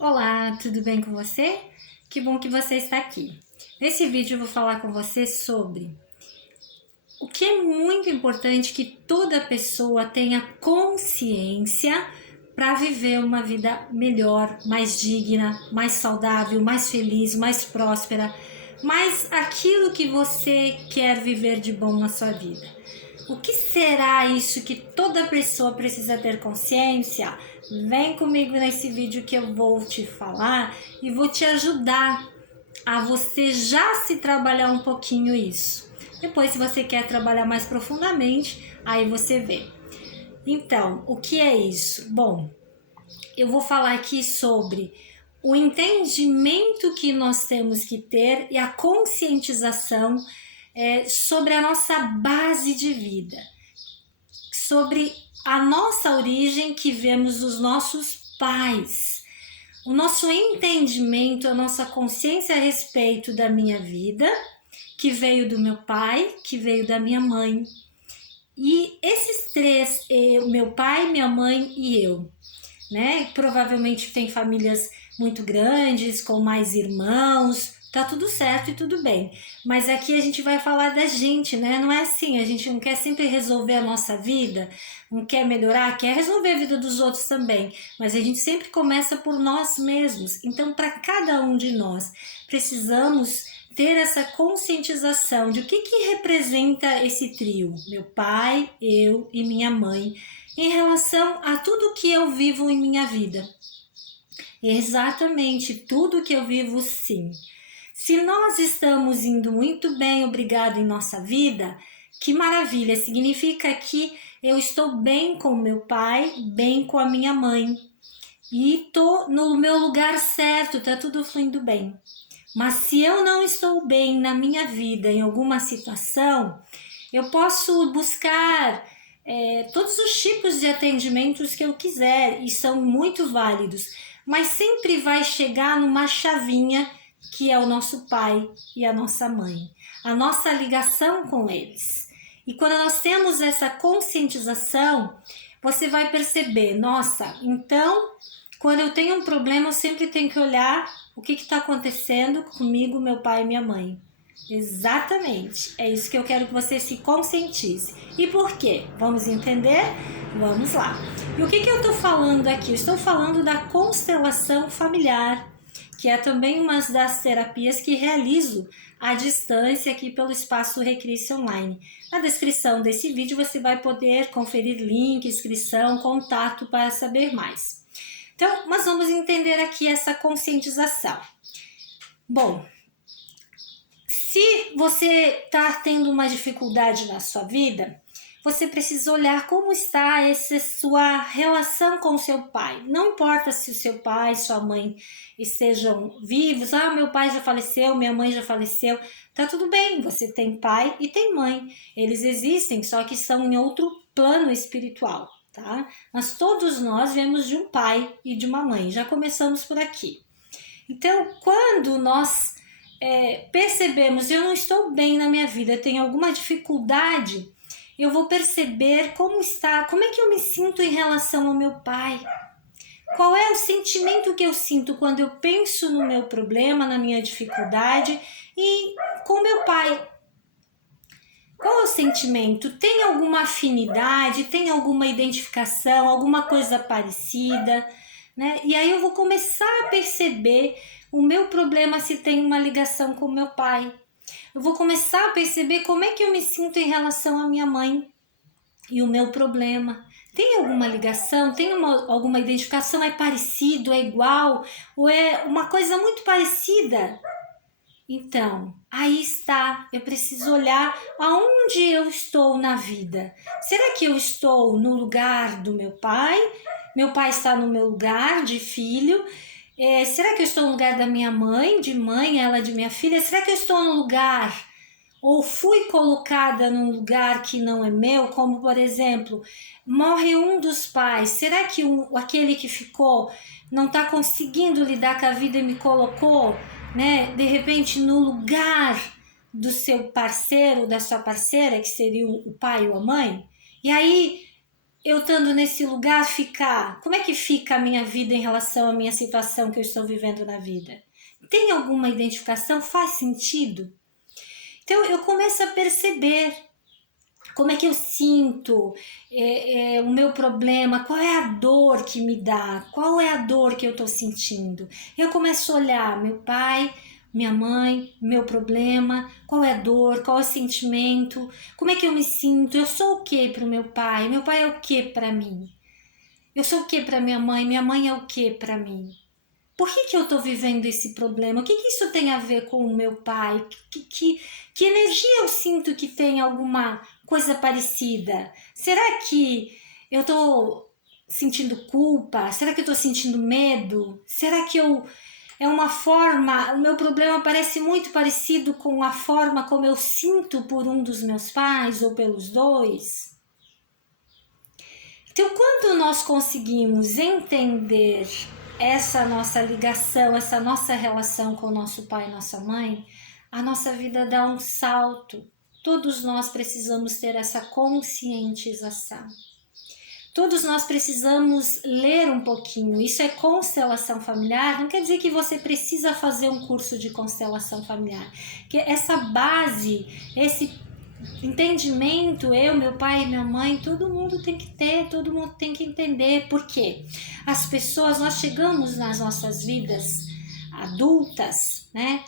Olá, tudo bem com você? Que bom que você está aqui. Nesse vídeo eu vou falar com você sobre o que é muito importante que toda pessoa tenha consciência para viver uma vida melhor, mais digna, mais saudável, mais feliz, mais próspera, mais aquilo que você quer viver de bom na sua vida. O que será isso que toda pessoa precisa ter consciência? Vem comigo nesse vídeo que eu vou te falar e vou te ajudar a você já se trabalhar um pouquinho isso. Depois, se você quer trabalhar mais profundamente, aí você vê. Então, o que é isso? Bom, eu vou falar aqui sobre o entendimento que nós temos que ter e a conscientização sobre a nossa base de vida, sobre a nossa origem que vemos dos nossos pais, o nosso entendimento, a nossa consciência a respeito da minha vida, que veio do meu pai, que veio da minha mãe. E esses três, meu pai, minha mãe e eu, né? Provavelmente tem famílias muito grandes, com mais irmãos, tá tudo certo e tudo bem. Mas aqui a gente vai falar da gente, né? Não é assim, a gente não quer sempre resolver a nossa vida, não quer melhorar, quer resolver a vida dos outros também. Mas a gente sempre começa por nós mesmos. Então, para cada um de nós, precisamos ter essa conscientização de o que representa esse trio, meu pai, eu e minha mãe, em relação a tudo que eu vivo em minha vida. Exatamente tudo que eu vivo, sim. Se nós estamos indo muito bem, obrigado, em nossa vida, que maravilha, significa que eu estou bem com meu pai, bem com a minha mãe e estou no meu lugar certo, está tudo fluindo bem. Mas se eu não estou bem na minha vida, em alguma situação, eu posso buscar todos os tipos de atendimentos que eu quiser e são muito válidos, mas sempre vai chegar numa chavinha que é o nosso pai e a nossa mãe, a nossa ligação com eles. E quando nós temos essa conscientização, você vai perceber, nossa, então quando eu tenho um problema eu sempre tenho que olhar o que está acontecendo comigo, meu pai e minha mãe. Exatamente, é isso que eu quero que você se conscientize. E por quê? Vamos entender? Vamos lá. E o que eu estou falando aqui? Eu estou falando da constelação familiar, que é também uma das terapias que realizo à distância aqui pelo Espaço Recrisse Online. Na descrição desse vídeo você vai poder conferir link, inscrição, contato para saber mais. Então, mas vamos entender aqui essa conscientização. Bom, se você está tendo uma dificuldade na sua vida, você precisa olhar como está essa sua relação com o seu pai. Não importa se o seu pai e sua mãe estejam vivos. Ah, meu pai já faleceu, minha mãe já faleceu. Tá tudo bem, você tem pai e tem mãe. Eles existem, só que estão em outro plano espiritual, tá? Mas todos nós viemos de um pai e de uma mãe. Já começamos por aqui. Então, quando nós percebemos, eu não estou bem na minha vida, eu tenho alguma dificuldade, eu vou perceber como é que eu me sinto em relação ao meu pai. Qual é o sentimento que eu sinto quando eu penso no meu problema, na minha dificuldade e com meu pai? Qual é o sentimento? Tem alguma afinidade? Tem alguma identificação? Alguma coisa parecida? Né? E aí eu vou começar a perceber o meu problema se tem uma ligação com o meu pai. Eu vou começar a perceber como é que eu me sinto em relação à minha mãe e o meu problema. Tem alguma ligação? Tem alguma identificação? É parecido? É igual? Ou é uma coisa muito parecida? Então, aí está. Eu preciso olhar aonde eu estou na vida. Será que eu estou no lugar do meu pai? Meu pai está no meu lugar de filho? Será que eu estou no lugar da minha mãe, de mãe, ela de minha filha? Será que eu estou no lugar ou fui colocada num lugar que não é meu? Como, por exemplo, morre um dos pais. Será que aquele que ficou não está conseguindo lidar com a vida e me colocou, né, de repente no lugar do seu parceiro, da sua parceira, que seria o pai ou a mãe? E aí eu estando nesse lugar ficar? Como é que fica a minha vida em relação à minha situação que eu estou vivendo na vida? Tem alguma identificação? Faz sentido? Então eu começo a perceber como é que eu sinto o meu problema, qual é a dor que me dá, qual é a dor que eu estou sentindo. Eu começo a olhar meu pai, minha mãe, meu problema, qual é a dor, qual é o sentimento, como é que eu me sinto, eu sou o que para o meu pai é o que para mim, eu sou o que para minha mãe é o que para mim. Por que eu estou vivendo esse problema? O que isso tem a ver com o meu pai? Que energia eu sinto que tem alguma coisa parecida? Será que eu estou sentindo culpa? Será que eu estou sentindo medo? Será que eu é uma forma, o meu problema parece muito parecido com a forma como eu sinto por um dos meus pais ou pelos dois? Então, quando nós conseguimos entender essa nossa ligação, essa nossa relação com o nosso pai e nossa mãe, a nossa vida dá um salto. Todos nós precisamos ter essa conscientização. Todos nós precisamos ler um pouquinho. Isso é constelação familiar. Não quer dizer que você precisa fazer um curso de constelação familiar. Que essa base, esse entendimento, eu, meu pai e minha mãe, todo mundo tem que ter, todo mundo tem que entender. Por quê? As pessoas, nós chegamos nas nossas vidas adultas, né?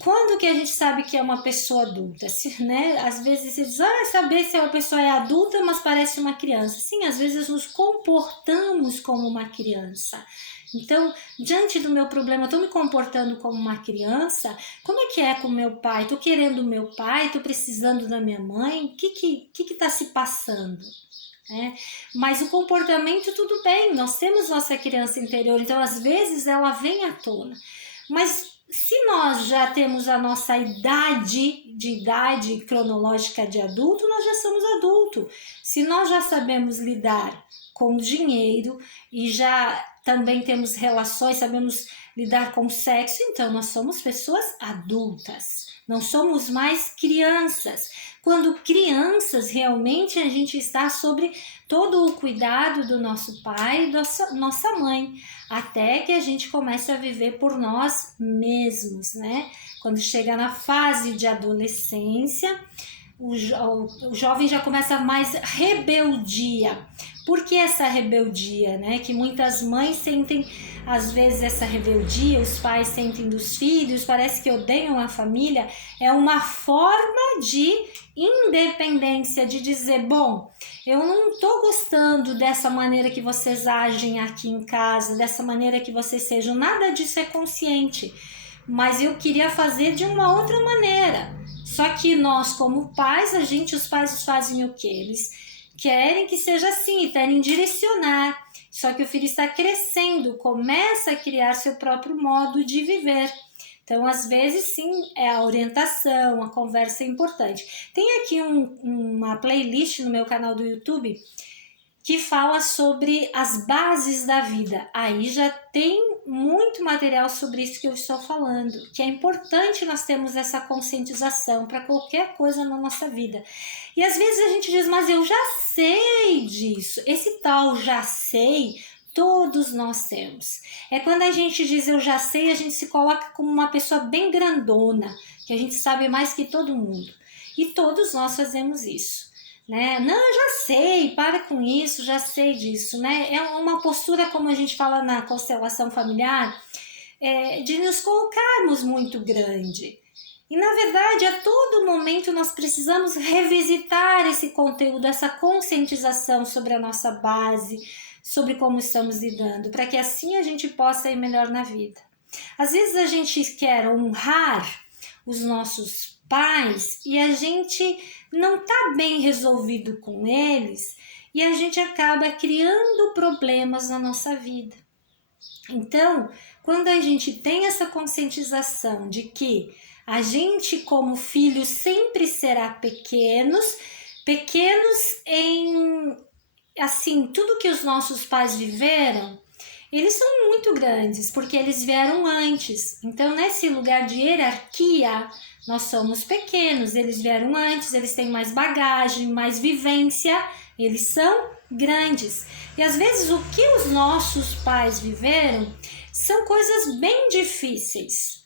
Quando que a gente sabe que é uma pessoa adulta? Né? Às vezes você diz, saber se a pessoa é adulta, mas parece uma criança. Sim, às vezes nos comportamos como uma criança. Então, diante do meu problema, eu estou me comportando como uma criança, como é com o meu pai? Estou querendo o meu pai, estou precisando da minha mãe, o que está se passando? Mas o comportamento, tudo bem, nós temos nossa criança interior, então às vezes ela vem à tona. Mas se nós já temos a nossa idade cronológica de adulto, nós já somos adulto. Se nós já sabemos lidar com dinheiro e já também temos relações, sabemos lidar com sexo, então nós somos pessoas adultas, não somos mais crianças. Quando crianças, realmente a gente está sobre todo o cuidado do nosso pai e da nossa mãe, até que a gente comece a viver por nós mesmos, né? Quando chega na fase de adolescência, o jovem já começa mais rebeldia. Por que essa rebeldia, né? Que muitas mães sentem, às vezes, essa rebeldia, os pais sentem dos filhos, parece que odeiam a família. É uma forma de independência, de dizer, bom, eu não estou gostando dessa maneira que vocês agem aqui em casa, dessa maneira que vocês sejam, nada disso é consciente, mas eu queria fazer de uma outra maneira. Só que nós, como pais, os pais fazem o quê? Eles querem que seja assim, querem direcionar. Só que o filho está crescendo, começa a criar seu próprio modo de viver. Então, às vezes, sim, é a orientação, a conversa é importante. Tem aqui uma playlist no meu canal do YouTube que fala sobre as bases da vida. Aí já tem muito material sobre isso que eu estou falando, que é importante nós termos essa conscientização para qualquer coisa na nossa vida. E às vezes a gente diz, mas eu já sei disso. Esse tal já sei, todos nós temos. É quando a gente diz eu já sei, a gente se coloca como uma pessoa bem grandona, que a gente sabe mais que todo mundo. E todos nós fazemos isso. Né? Não, eu já sei, para com isso, já sei disso, né? É uma postura, como a gente fala na constelação familiar, de nos colocarmos muito grande. E na verdade, a todo momento nós precisamos revisitar esse conteúdo, essa conscientização sobre a nossa base, sobre como estamos lidando, para que assim a gente possa ir melhor na vida. Às vezes a gente quer honrar os nossos pais e a gente não está bem resolvido com eles e a gente acaba criando problemas na nossa vida. Então, quando a gente tem essa conscientização de que a gente como filho sempre será pequenos em, assim, tudo que os nossos pais viveram, eles são muito grandes, porque eles vieram antes. Então, nesse lugar de hierarquia, nós somos pequenos, eles vieram antes, eles têm mais bagagem, mais vivência, eles são grandes. E às vezes o que os nossos pais viveram são coisas bem difíceis.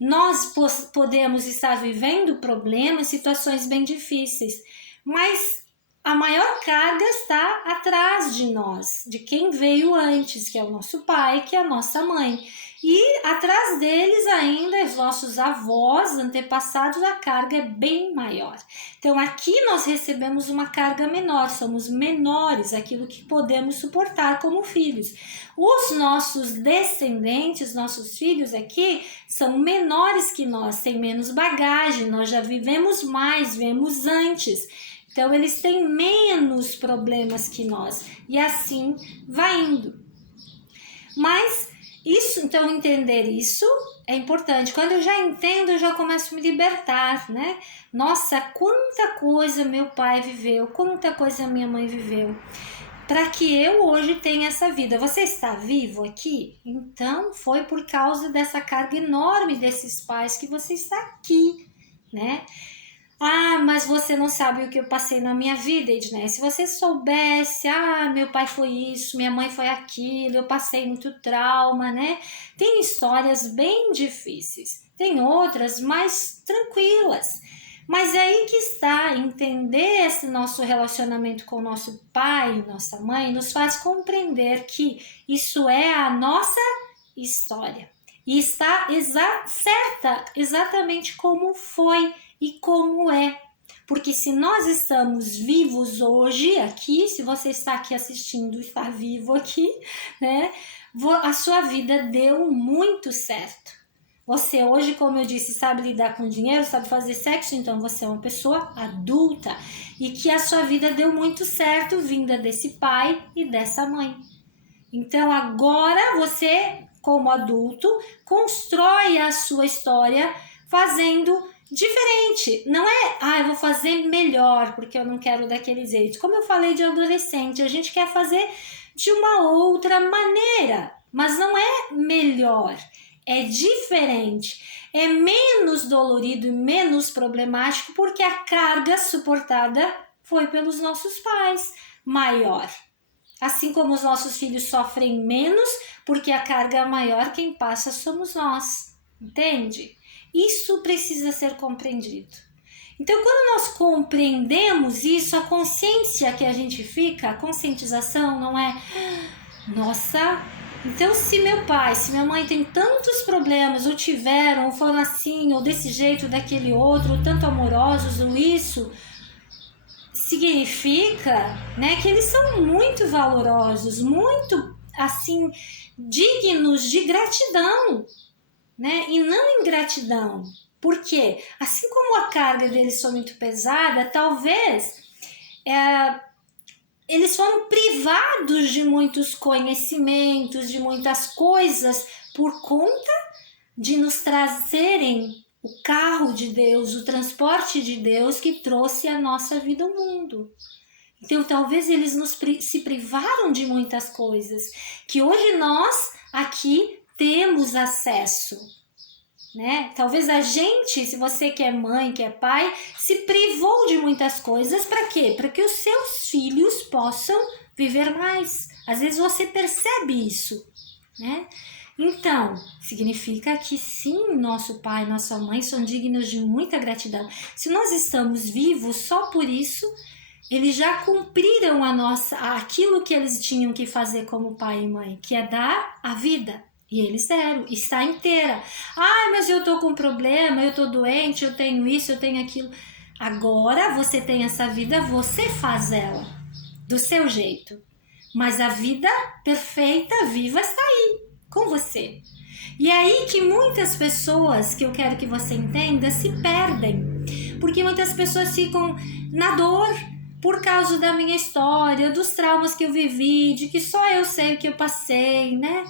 Nós podemos estar vivendo problemas, situações bem difíceis, mas a maior carga está atrás de nós, de quem veio antes, que é o nosso pai, que é a nossa mãe. E atrás deles ainda, os nossos avós, antepassados, a carga é bem maior. Então aqui nós recebemos uma carga menor, somos menores, aquilo que podemos suportar como filhos. Os nossos descendentes, nossos filhos aqui, são menores que nós, têm menos bagagem, nós já vivemos mais, vivemos antes. Então eles têm menos problemas que nós, e assim vai indo. Mas isso, então entender isso é importante. Quando eu já entendo, eu já começo a me libertar, né? Nossa, quanta coisa meu pai viveu, quanta coisa minha mãe viveu, para que eu hoje tenha essa vida. Você está vivo aqui? Então foi por causa dessa carga enorme desses pais que você está aqui, né? Ah, mas você não sabe o que eu passei na minha vida, Ednei. Se você soubesse, meu pai foi isso, minha mãe foi aquilo, eu passei muito trauma, né? Tem histórias bem difíceis, tem outras mais tranquilas. Mas é aí que está, entender esse nosso relacionamento com o nosso pai, nossa mãe, nos faz compreender que isso é a nossa história. E está certa exatamente como foi e como é. Porque se nós estamos vivos hoje aqui, se você está aqui assistindo, está vivo aqui, né? A sua vida deu muito certo. Você hoje, como eu disse, sabe lidar com dinheiro, sabe fazer sexo, então você é uma pessoa adulta. E que a sua vida deu muito certo vinda desse pai e dessa mãe. Então agora você, como adulto, constrói a sua história fazendo diferente. Não é, eu vou fazer melhor porque eu não quero daquele jeito. Como eu falei de adolescente, a gente quer fazer de uma outra maneira, mas não é melhor, é diferente. É menos dolorido e menos problemático porque a carga suportada foi pelos nossos pais maior. Assim como os nossos filhos sofrem menos, porque a carga maior, quem passa somos nós, entende? Isso precisa ser compreendido. Então, quando nós compreendemos isso, a consciência que a gente fica, a conscientização não é, nossa, então se meu pai, se minha mãe tem tantos problemas, ou tiveram, ou foram assim, ou desse jeito, ou daquele outro, ou tanto amorosos, ou isso, significa, né, que eles são muito valorosos, muito assim dignos de gratidão, né, e não ingratidão. Porque assim como a carga deles foi muito pesada, talvez eles foram privados de muitos conhecimentos, de muitas coisas por conta de nos trazerem o carro de Deus, o transporte de Deus que trouxe a nossa vida ao mundo. Então, talvez eles se privaram de muitas coisas que hoje nós aqui temos acesso, né? Talvez a gente, se você que é mãe, que é pai, se privou de muitas coisas. Para quê? Para que os seus filhos possam viver mais. Às vezes você percebe isso, né? Então, significa que sim, nosso pai, nossa mãe são dignos de muita gratidão. Se nós estamos vivos, só por isso, eles já cumpriram aquilo que eles tinham que fazer como pai e mãe, que é dar a vida. E eles deram, está inteira. Mas eu tô com problema, eu tô doente, eu tenho isso, eu tenho aquilo. Agora você tem essa vida, você faz ela, do seu jeito. Mas a vida perfeita, viva, está aí, com você. E é aí que muitas pessoas, que eu quero que você entenda, se perdem. Porque muitas pessoas ficam na dor por causa da minha história, dos traumas que eu vivi, de que só eu sei o que eu passei, né?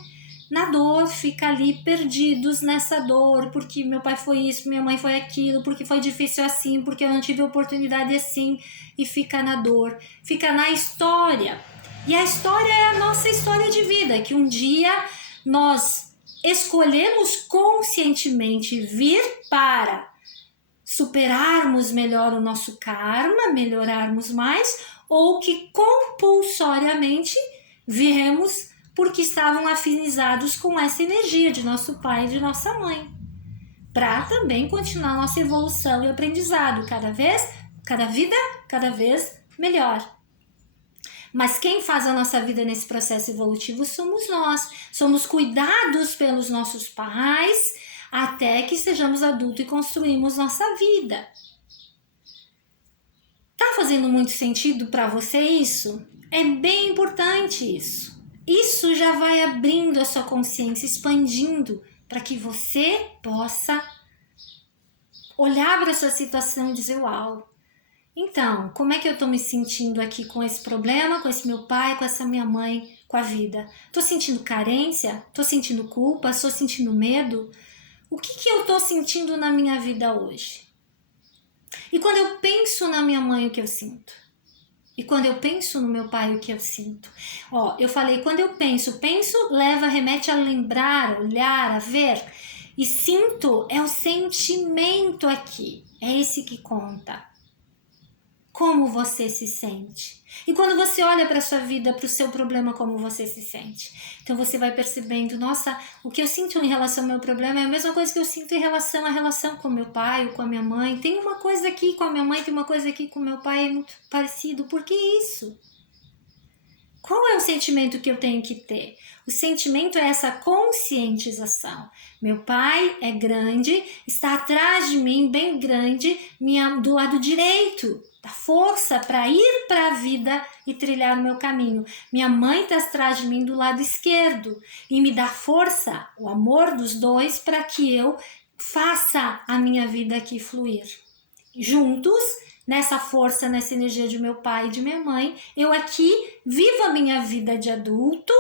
Na dor, fica ali perdidos nessa dor, porque meu pai foi isso, minha mãe foi aquilo, porque foi difícil assim, porque eu não tive oportunidade assim, e fica na dor, fica na história. E a história é a nossa história de vida, que um dia nós escolhemos conscientemente vir para superarmos melhor o nosso karma, melhorarmos mais, ou que compulsoriamente viemos porque estavam afinizados com essa energia de nosso pai e de nossa mãe, para também continuar nossa evolução e aprendizado cada vez melhor. Mas quem faz a nossa vida nesse processo evolutivo somos nós. Somos cuidados pelos nossos pais até que sejamos adultos e construímos nossa vida. Tá fazendo muito sentido para você isso? É bem importante isso. Isso já vai abrindo a sua consciência, expandindo para que você possa olhar para essa situação e dizer, uau, então, como é que eu estou me sentindo aqui com esse problema, com esse meu pai, com essa minha mãe, com a vida? Estou sentindo carência? Estou sentindo culpa? Estou sentindo medo? O que eu estou sentindo na minha vida hoje? E quando eu penso na minha mãe, o que eu sinto? E quando eu penso no meu pai, o que eu sinto? Ó, eu falei, quando eu penso, leva, remete a lembrar, olhar, a ver. E sinto é o sentimento aqui, é esse que conta. Como você se sente. E quando você olha para a sua vida, para o seu problema, como você se sente. Então você vai percebendo, nossa, o que eu sinto em relação ao meu problema é a mesma coisa que eu sinto em relação à relação com meu pai ou com a minha mãe. Tem uma coisa aqui com a minha mãe, tem uma coisa aqui com meu pai, é muito parecido. Por que isso? Qual é o sentimento que eu tenho que ter? O sentimento é essa conscientização. Meu pai é grande, está atrás de mim, bem grande, do lado direito. Da força para ir para a vida e trilhar o meu caminho. Minha mãe está atrás de mim do lado esquerdo e me dá força, o amor dos dois, para que eu faça a minha vida aqui fluir. Juntos, nessa força, nessa energia de meu pai e de minha mãe, eu aqui vivo a minha vida de adulto,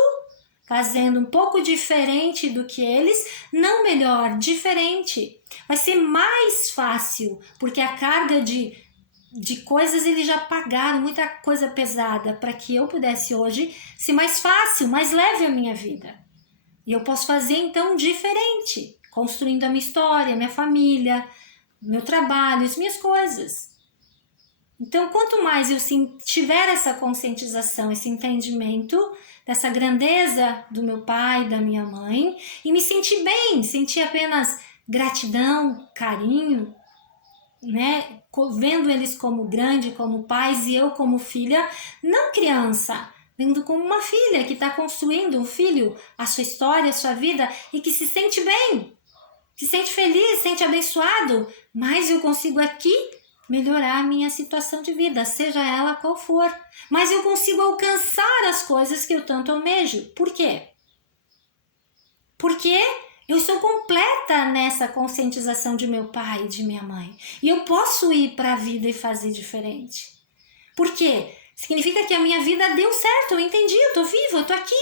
fazendo um pouco diferente do que eles, não melhor, diferente. Vai ser mais fácil, porque a carga de coisas eles já pagaram, muita coisa pesada, para que eu pudesse hoje ser mais fácil, mais leve a minha vida. E eu posso fazer então diferente, construindo a minha história, minha família, meu trabalho, as minhas coisas. Então, quanto mais eu tiver essa conscientização, esse entendimento dessa grandeza do meu pai, da minha mãe, e me sentir bem, sentir apenas gratidão, carinho, né? Vendo eles como grande, como pais, e eu como filha, não criança, vendo como uma filha que está construindo um filho, a sua história, a sua vida, e que se sente bem, se sente feliz, se sente abençoado, mas eu consigo aqui melhorar a minha situação de vida, seja ela qual for, mas eu consigo alcançar as coisas que eu tanto almejo. Por quê? Porque eu sou completa nessa conscientização de meu pai e de minha mãe. E eu posso ir para a vida e fazer diferente. Por quê? Significa que a minha vida deu certo, eu entendi, eu tô viva, eu tô aqui.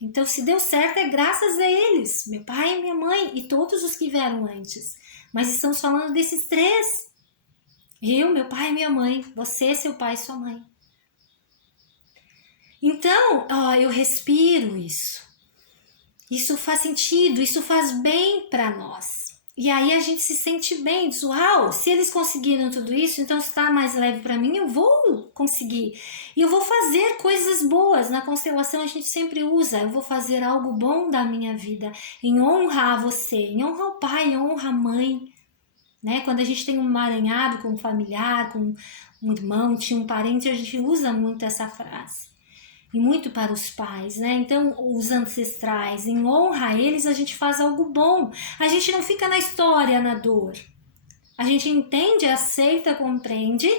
Então, se deu certo, é graças a eles, meu pai e minha mãe, e todos os que vieram antes. Mas estamos falando desses três. Eu, meu pai e minha mãe, você, seu pai e sua mãe. Então, eu respiro isso. Isso faz sentido, isso faz bem para nós. E aí a gente se sente bem, diz, uau, se eles conseguiram tudo isso, então se está mais leve para mim, eu vou conseguir. E eu vou fazer coisas boas. Na constelação a gente sempre usa, eu vou fazer algo bom da minha vida, em honra a você, em honra ao pai, em honra à mãe. Né? Quando a gente tem um emaranhado com um familiar, com um irmão, tinha um parente, a gente usa muito essa frase. E muito para os pais, né? Então, os ancestrais, em honra a eles, a gente faz algo bom. A gente não fica na história, na dor. A gente entende, aceita, compreende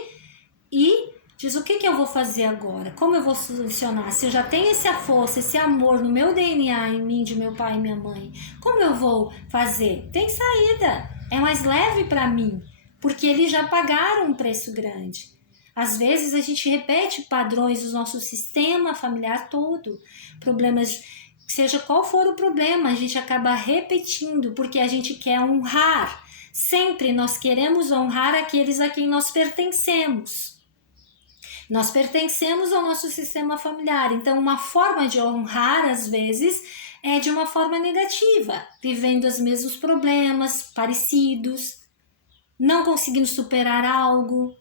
e diz o que eu vou fazer agora? Como eu vou solucionar? Se eu já tenho essa força, esse amor no meu DNA, em mim, de meu pai e minha mãe, como eu vou fazer? Tem saída. É mais leve para mim, porque eles já pagaram um preço grande. Às vezes a gente repete padrões do nosso sistema familiar todo. Problemas, seja qual for o problema, a gente acaba repetindo porque a gente quer honrar. Sempre nós queremos honrar aqueles a quem nós pertencemos. Nós pertencemos ao nosso sistema familiar. Então, uma forma de honrar, às vezes, é de uma forma negativa. Vivendo os mesmos problemas, parecidos, não conseguindo superar algo.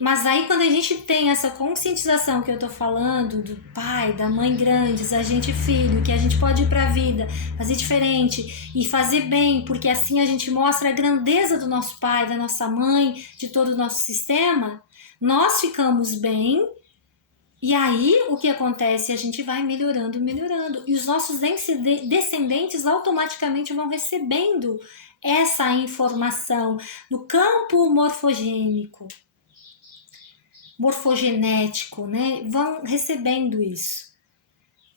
Mas aí quando a gente tem essa conscientização que eu tô falando, do pai, da mãe grandes, a gente filho, que a gente pode ir pra vida, fazer diferente e fazer bem, porque assim a gente mostra a grandeza do nosso pai, da nossa mãe, de todo o nosso sistema, nós ficamos bem. E aí o que acontece? A gente vai melhorando, melhorando. E os nossos descendentes automaticamente vão recebendo essa informação no campo morfogenético, né? Vão recebendo isso.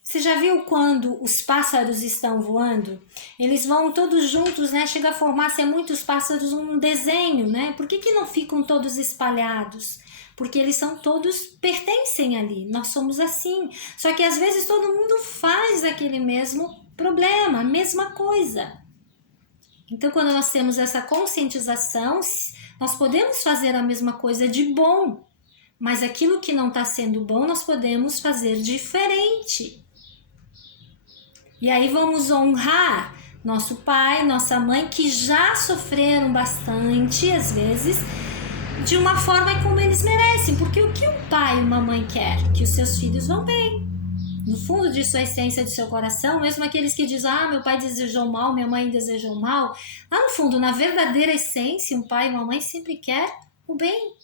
Você já viu quando os pássaros estão voando? Eles vão todos juntos, né? Chega a formar-se muitos pássaros um desenho, né? Por que não ficam todos espalhados? Porque eles são todos, pertencem ali, nós somos assim. Só que às vezes todo mundo faz aquele mesmo problema, a mesma coisa. Então quando nós temos essa conscientização, nós podemos fazer a mesma coisa de bom, mas aquilo que não está sendo bom nós podemos fazer diferente. E aí vamos honrar nosso pai, nossa mãe, que já sofreram bastante, às vezes, de uma forma como eles merecem. Porque o que um pai e uma mãe quer? Que os seus filhos vão bem. No fundo de sua essência, de seu coração, mesmo aqueles que dizem, meu pai desejou mal, minha mãe desejou mal, lá no fundo, na verdadeira essência, um pai e uma mãe sempre quer o bem.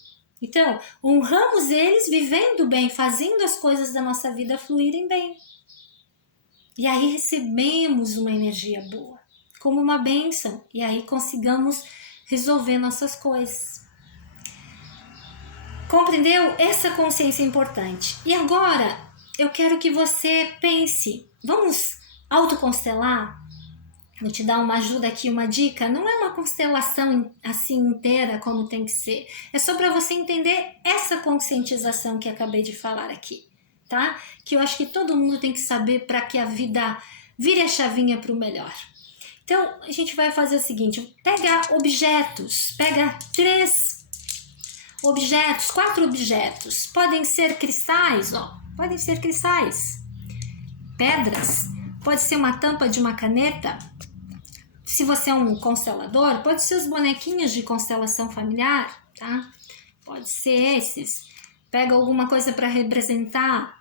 Então, honramos eles vivendo bem, fazendo as coisas da nossa vida fluírem bem. E aí recebemos uma energia boa, como uma bênção, e aí consigamos resolver nossas coisas. Compreendeu? Essa consciência é importante. E agora, eu quero que você pense, vamos autoconstelar? Vou te dar uma ajuda aqui, uma dica. Não é uma constelação assim inteira como tem que ser. É só para você entender essa conscientização que acabei de falar aqui, tá? Que eu acho que todo mundo tem que saber para que a vida vire a chavinha para o melhor. Então, a gente vai fazer o seguinte, pega objetos, pega 4 objetos. Podem ser cristais, podem ser cristais. Pedras, pode ser uma tampa de uma caneta. Se você é um constelador, pode ser os bonequinhos de constelação familiar, tá? Pode ser esses. Pega alguma coisa para representar,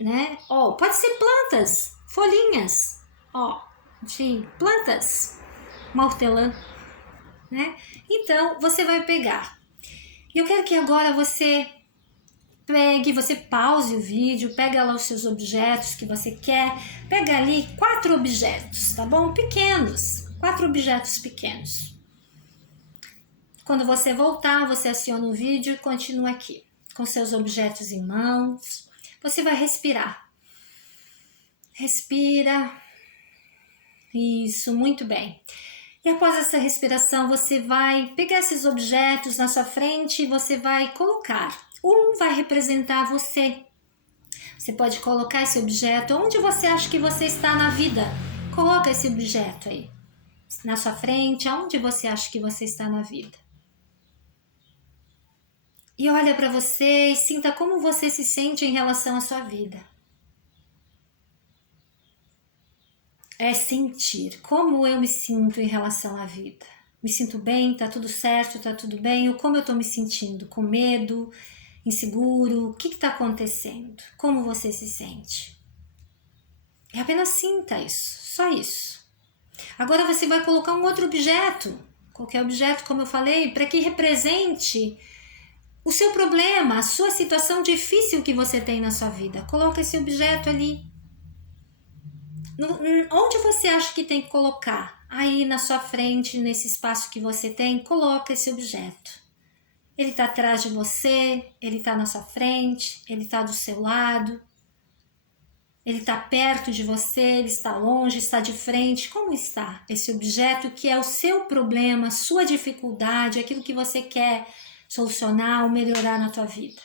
né? Pode ser plantas, folhinhas, de plantas, uma hortelã, né? Então, você vai pegar. E eu quero que agora você pause o vídeo, pega lá os seus objetos que você quer, pega ali 4 objetos, tá bom? Pequenos, 4 objetos pequenos. Quando você voltar, você aciona o vídeo e continua aqui, com seus objetos em mãos. Você vai respirar. Respira. Isso, muito bem. E após essa respiração, você vai pegar esses objetos na sua frente e você vai colocar. Um vai representar você. Você pode colocar esse objeto onde você acha que você está na vida. Coloca esse objeto aí, na sua frente, aonde você acha que você está na vida. E olha para você e sinta como você se sente em relação à sua vida. É sentir como eu me sinto em relação à vida. Me sinto bem, tá tudo certo, tá tudo bem? Ou como eu tô me sentindo? Com medo, inseguro? O que está acontecendo? Como você se sente? E apenas sinta isso, só isso. Agora você vai colocar um outro objeto, qualquer objeto, como eu falei, para que represente o seu problema, a sua situação difícil que você tem na sua vida. Coloca esse objeto ali. Onde você acha que tem que colocar? Aí na sua frente, nesse espaço que você tem, coloca esse objeto. Ele está atrás de você, ele está na sua frente, ele está do seu lado, ele está perto de você, ele está longe, está de frente. Como está esse objeto que é o seu problema, sua dificuldade, aquilo que você quer solucionar ou melhorar na tua vida?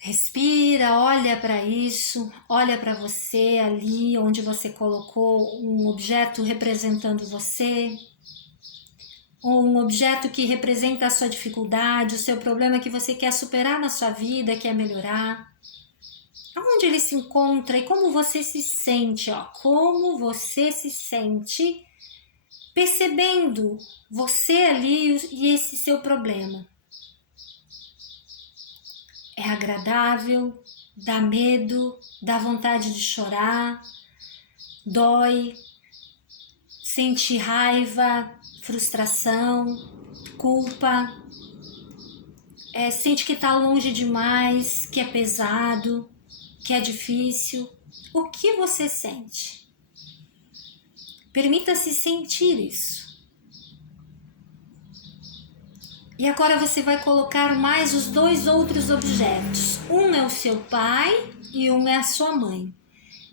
Respira, olha para isso, olha para você ali onde você colocou um objeto representando você, ou um objeto que representa a sua dificuldade, o seu problema que você quer superar na sua vida, quer melhorar. Aonde ele se encontra e como você se sente, como você se sente percebendo você ali e esse seu problema. É agradável, dá medo, dá vontade de chorar, dói, sente raiva, frustração, culpa, sente que está longe demais, que é pesado, que é difícil. O que você sente? Permita-se sentir isso. E agora você vai colocar mais os 2 outros objetos. Um é o seu pai e um é a sua mãe.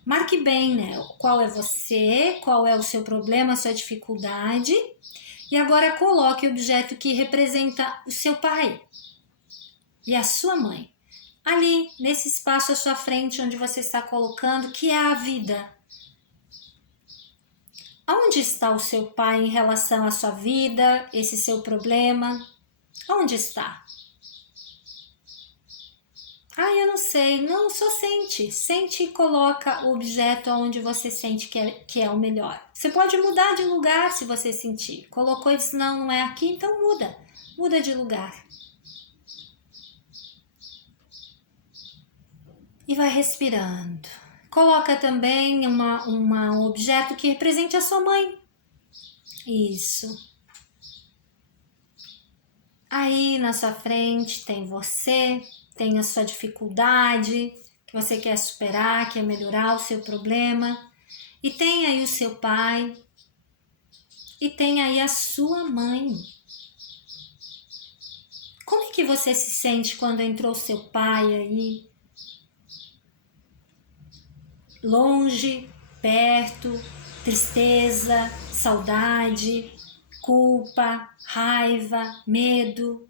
Marque bem, né? Qual é você, qual é o seu problema, a sua dificuldade. E agora coloque o objeto que representa o seu pai e a sua mãe. Ali, nesse espaço à sua frente, onde você está colocando, que é a vida. Onde está o seu pai em relação à sua vida, esse seu problema? Onde está? Eu não sei. Não, só sente. Sente e coloca o objeto onde você sente que é o melhor. Você pode mudar de lugar se você sentir. Colocou e disse, não é aqui, então muda. Muda de lugar. E vai respirando. Coloca também um objeto que represente a sua mãe. Isso. Aí na sua frente tem você, tem a sua dificuldade, que você quer superar, quer melhorar o seu problema. E tem aí o seu pai. E tem aí a sua mãe. Como é que você se sente quando entrou o seu pai aí? Longe, perto, tristeza, saudade, culpa, raiva, medo.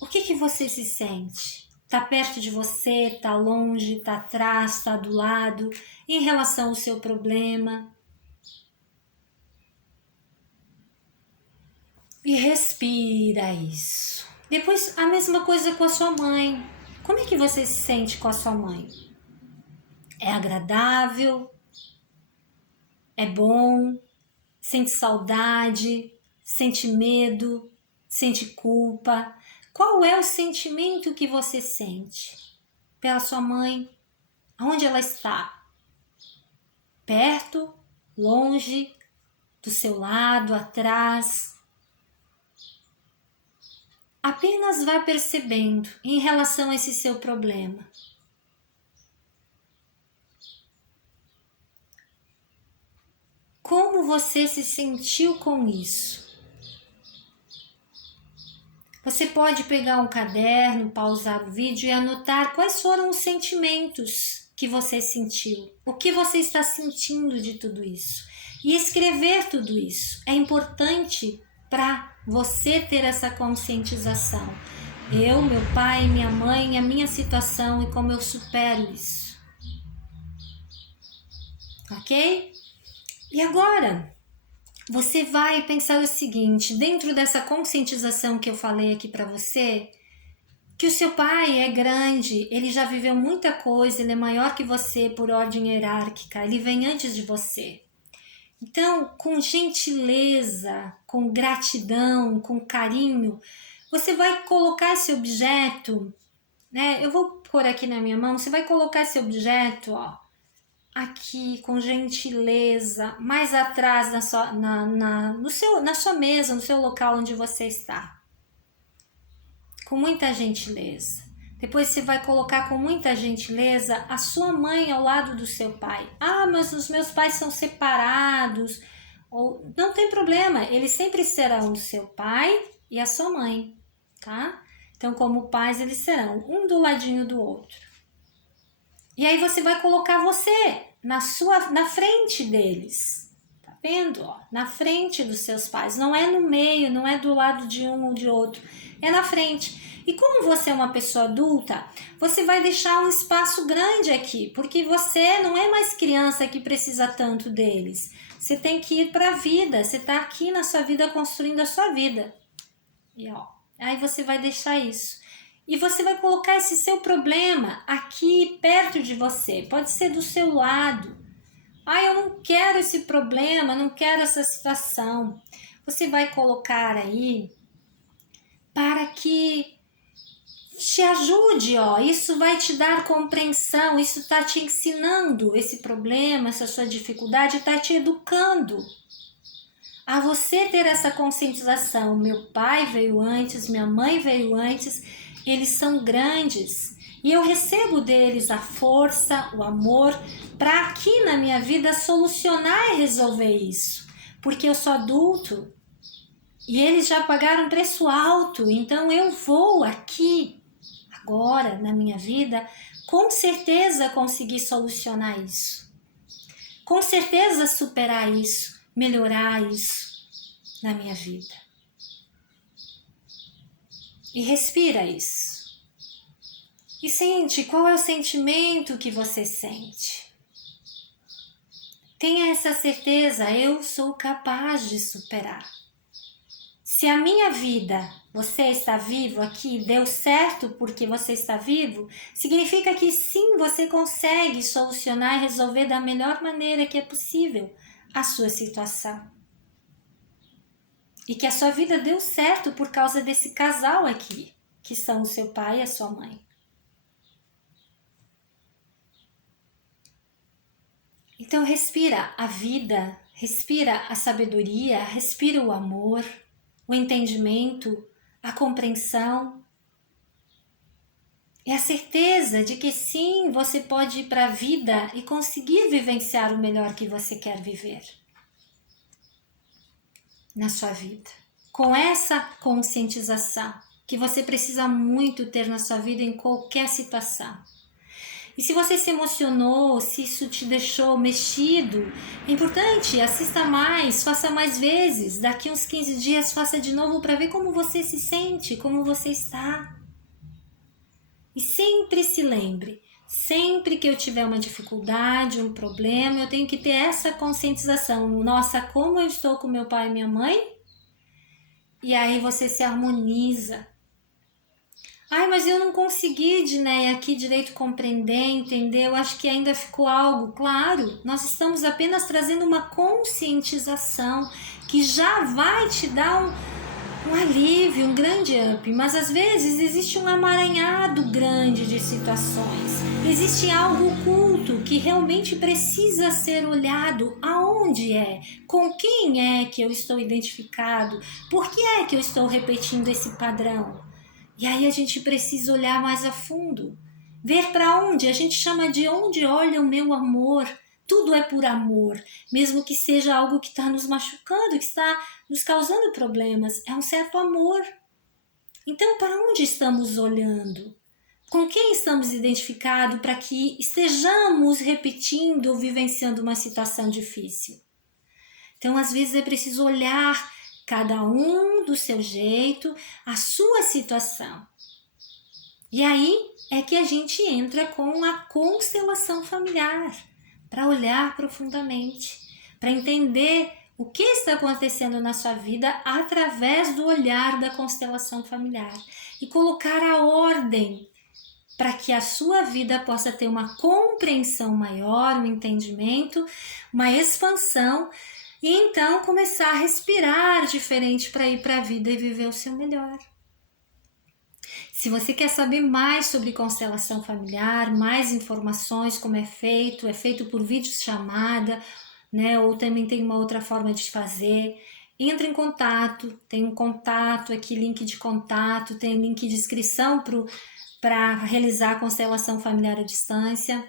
O que você se sente? Tá perto de você, tá longe, tá atrás, tá do lado, em relação ao seu problema? E respira isso. Depois a mesma coisa com a sua mãe. Como é que você se sente com a sua mãe? É agradável? É bom? Sente saudade? Sente medo? Sente culpa? Qual é o sentimento que você sente pela sua mãe? Aonde ela está? Perto? Longe? Do seu lado? Atrás? Apenas vá percebendo em relação a esse seu problema. Como você se sentiu com isso? Você pode pegar um caderno, pausar o vídeo e anotar quais foram os sentimentos que você sentiu. O que você está sentindo de tudo isso. E escrever tudo isso. É importante para você ter essa conscientização. Eu, meu pai, minha mãe, a minha situação e como eu supero isso. Ok? E agora, você vai pensar o seguinte, dentro dessa conscientização que eu falei aqui para você, que o seu pai é grande, ele já viveu muita coisa, ele é maior que você por ordem hierárquica, ele vem antes de você. Então, com gentileza, com gratidão, com carinho, você vai colocar esse objeto, né? Eu vou pôr aqui na minha mão, você vai colocar esse objeto, ó, aqui com gentileza, mais atrás na sua mesa, no seu local onde você está. Com muita gentileza. Depois você vai colocar com muita gentileza a sua mãe ao lado do seu pai. Mas os meus pais são separados. Ou, não tem problema, eles sempre serão o seu pai e a sua mãe, tá? Então, como pais, eles serão um do ladinho do outro. E aí você vai colocar você na frente deles. Tá vendo? Ó, na frente dos seus pais. Não é no meio, não é do lado de um ou de outro. É na frente. E como você é uma pessoa adulta, você vai deixar um espaço grande aqui. Porque você não é mais criança que precisa tanto deles. Você tem que ir para a vida. Você está aqui na sua vida construindo a sua vida. E ó, aí você vai deixar isso. E você vai colocar esse seu problema aqui perto de você. Pode ser do seu lado. Ah, eu não quero esse problema, não quero essa situação. Você vai colocar aí para que te ajude, ó. Isso vai te dar compreensão, isso está te ensinando esse problema, essa sua dificuldade, está te educando a você ter essa conscientização. Meu pai veio antes, minha mãe veio antes, eles são grandes e eu recebo deles a força, o amor para aqui na minha vida solucionar e resolver isso, porque eu sou adulto e eles já pagaram um preço alto, então eu vou aqui agora na minha vida com certeza conseguir solucionar isso, com certeza superar isso, melhorar isso na minha vida. E respira isso. E sente qual é o sentimento que você sente. Tenha essa certeza, eu sou capaz de superar. Se a minha vida, você está vivo aqui, deu certo porque você está vivo, significa que sim, você consegue solucionar e resolver da melhor maneira que é possível a sua situação. E que a sua vida deu certo por causa desse casal aqui, que são o seu pai e a sua mãe. Então respira a vida, respira a sabedoria, respira o amor, o entendimento, a compreensão. É a certeza de que sim, você pode ir para a vida e conseguir vivenciar o melhor que você quer viver na sua vida. Com essa conscientização que você precisa muito ter na sua vida em qualquer situação. E se você se emocionou, se isso te deixou mexido, é importante, assista mais, faça mais vezes. Daqui uns 15 dias faça de novo para ver como você se sente, como você está. E sempre se lembre, sempre que eu tiver uma dificuldade, um problema, eu tenho que ter essa conscientização. Nossa, como eu estou com meu pai e minha mãe? E aí você se harmoniza. Ai, mas eu não consegui, Dinéia, aqui direito compreender, entender, eu acho que ainda ficou algo. Claro, nós estamos apenas trazendo uma conscientização que já vai te dar um alívio, um grande up, mas às vezes existe um amaranhado grande de situações. Existe algo oculto que realmente precisa ser olhado. Aonde é? Com quem é que eu estou identificado? Por que é que eu estou repetindo esse padrão? E aí a gente precisa olhar mais a fundo, ver para onde, a gente chama de onde olha o meu amor. Tudo é por amor, mesmo que seja algo que está nos machucando, que está nos causando problemas, é um certo amor. Então, para onde estamos olhando? Com quem estamos identificados para que estejamos repetindo ou vivenciando uma situação difícil? Então, às vezes é preciso olhar cada um do seu jeito, a sua situação. E aí é que a gente entra com a constelação familiar, para olhar profundamente, para entender o que está acontecendo na sua vida através do olhar da constelação familiar e colocar a ordem para que a sua vida possa ter uma compreensão maior, um entendimento, uma expansão e então começar a respirar diferente para ir para a vida e viver o seu melhor. Se você quer saber mais sobre constelação familiar, mais informações, como é feito por videochamada, né? Ou também tem uma outra forma de fazer. Entre em contato, tem um contato aqui, link de contato, tem link de inscrição para realizar a constelação familiar à distância.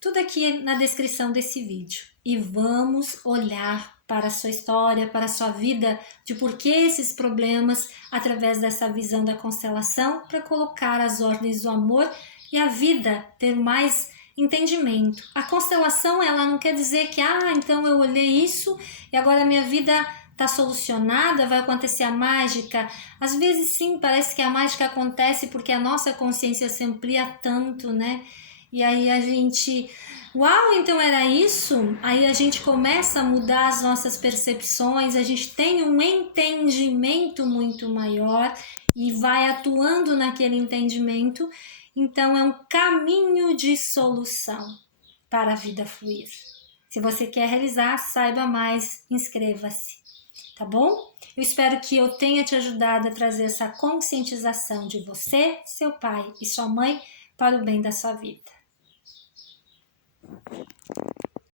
Tudo aqui na descrição desse vídeo. E vamos olhar para a sua história, para a sua vida, de por que esses problemas, através dessa visão da constelação, para colocar as ordens do amor e a vida ter mais entendimento. A constelação, ela não quer dizer que, então eu olhei isso e agora a minha vida está solucionada, vai acontecer a mágica. Às vezes sim, parece que a mágica acontece porque a nossa consciência se amplia tanto, né? E aí a gente, uau, então era isso? Aí a gente começa a mudar as nossas percepções, a gente tem um entendimento muito maior e vai atuando naquele entendimento. Então é um caminho de solução para a vida fluir. Se você quer realizar, saiba mais, inscreva-se, tá bom? Eu espero que eu tenha te ajudado a trazer essa conscientização de você, seu pai e sua mãe para o bem da sua vida.